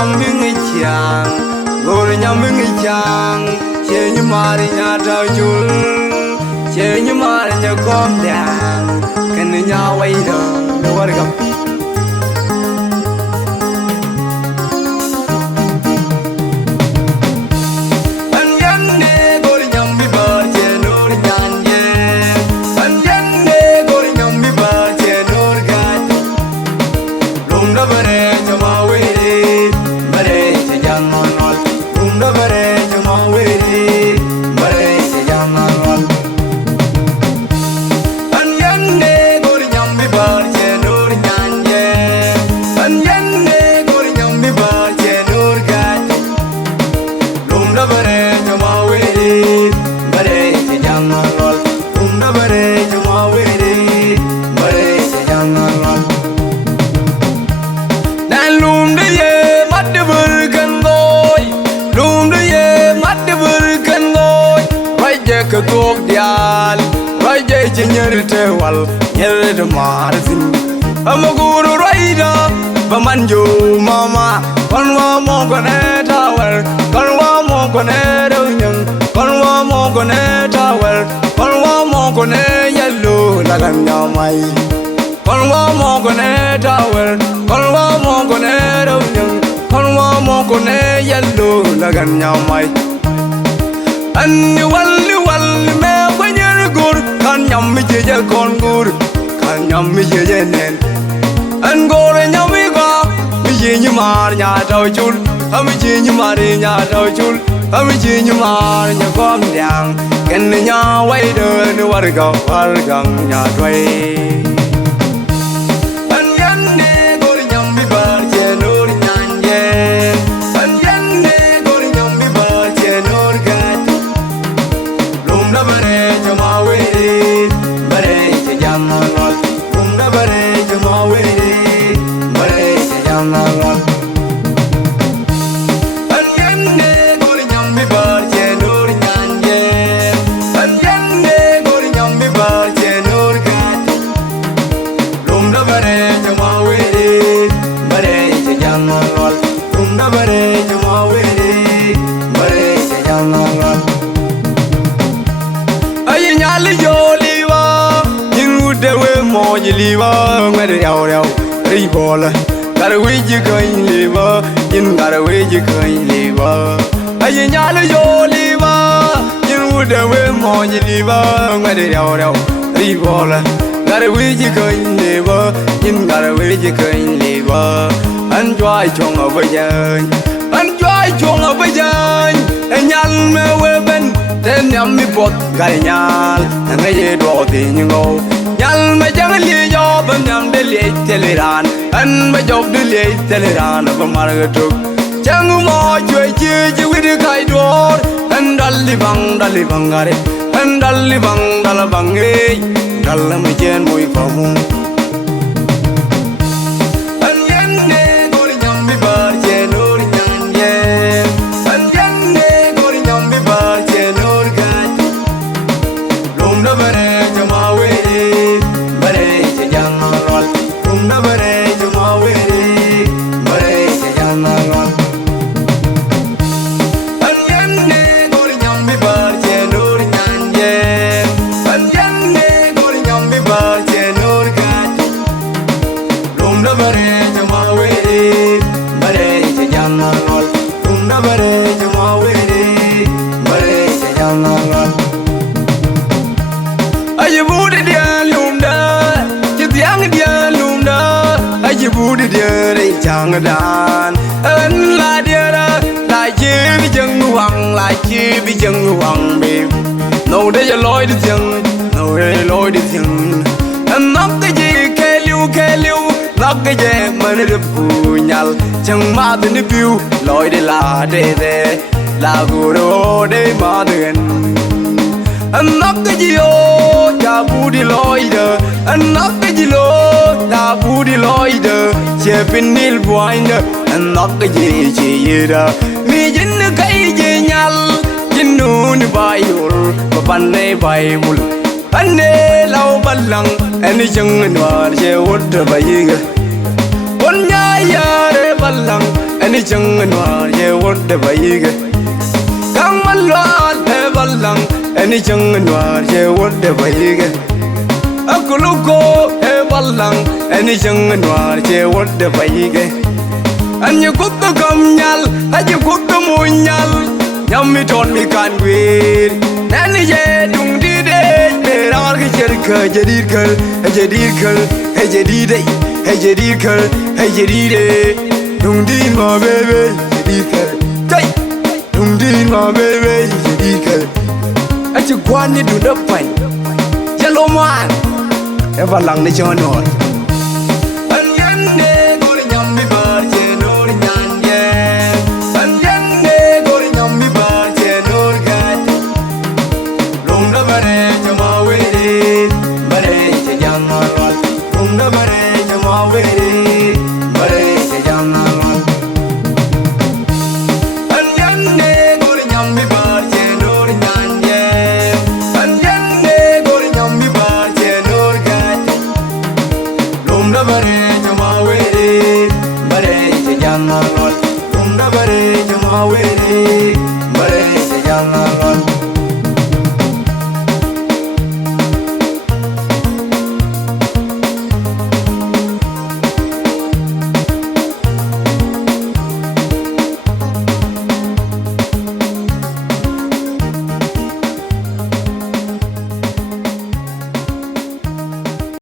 Nyami ciaŋ, Görä Nyami ciaŋ, ciaŋ mari nya tau jul, ciaŋ mari nya kom dang, kan nya wai do warga. Ke tok dial, raja jenyer tewal, nyer de marzin. Amaguru raida, bamanjo mama, konwa mo kone tower, konwa mo kone doyang, konwa mo kone tower, konwa mo kone yellow lagan nyamai, konwa mo kone tower, konwa mo kone doyang, konwa mo kone yellow lagan nyamai. Anh wal me quenya gur kan Nyami je kon gur kan Nyami je nen anh Görä Nyami ga mi je ni mar nya tau chul am je ni mar nya tau chul am je ni mar nya kom dang ken nya wai de ni war gang nya twai. Liva ngade yaw yaw ribola gar wiji kain liva in gar wiji kain liva ay nyala yo liva in wude we mo liva ngade yaw yaw ribola gar wiji kain liva in gar wiji kain liva an joy chong abayan an joy chong abayan nyal me we ben ten Nyami bot gar nyal ngaye do tin ngo nyal me jang li yo ban nyam de li teleran an me job de li teleran ba mar ga tuk jang mo chwe chi wi de kai dor an dal li bang gare an dal li bang dal bang e dal me jen moi fa mu an yen ne Görä Nyami bar je nor nyan ye an yen ne Görä Nyami bar je nor ga lum da bare jama we Budi dia rei chang dan en la dia la chi bi jeng hoàng la chi bi jeng hoàng bi no de ya loi de jeng no de loi de jeng en nak ke ji ke liu nak ke je man de pu nyal chang ma de ni piu loi de la gu ro de ma de en nak ke ji o ja budi loi de en nak ke ji lo da budi loi de che pinil buaina en nak ke ji da mi jin kai je nyal jinnu ni bayur ba pan ne bay mul panne law balang en jeng nwar je wot bayiga on nya ya re balang en Ani ciaŋ noir ye worde baige Kang malwal he balang Ani ciaŋ noir ye worde baige Akuluko he balang Ani ciaŋ noir ye worde baige Anyi kuttu kamnyal Aji kuttu munyal Nyammi ton mi kan gwir Nani ye dung di dey Merar ki cherka jadir kal Jadir kal Jadir dey Jadir kal Jadir dey Dung di ma baby Jadir kal Jai Dung di ma baby Jadir kal Aji gwani du da pan Yellow man Eva lang ni chon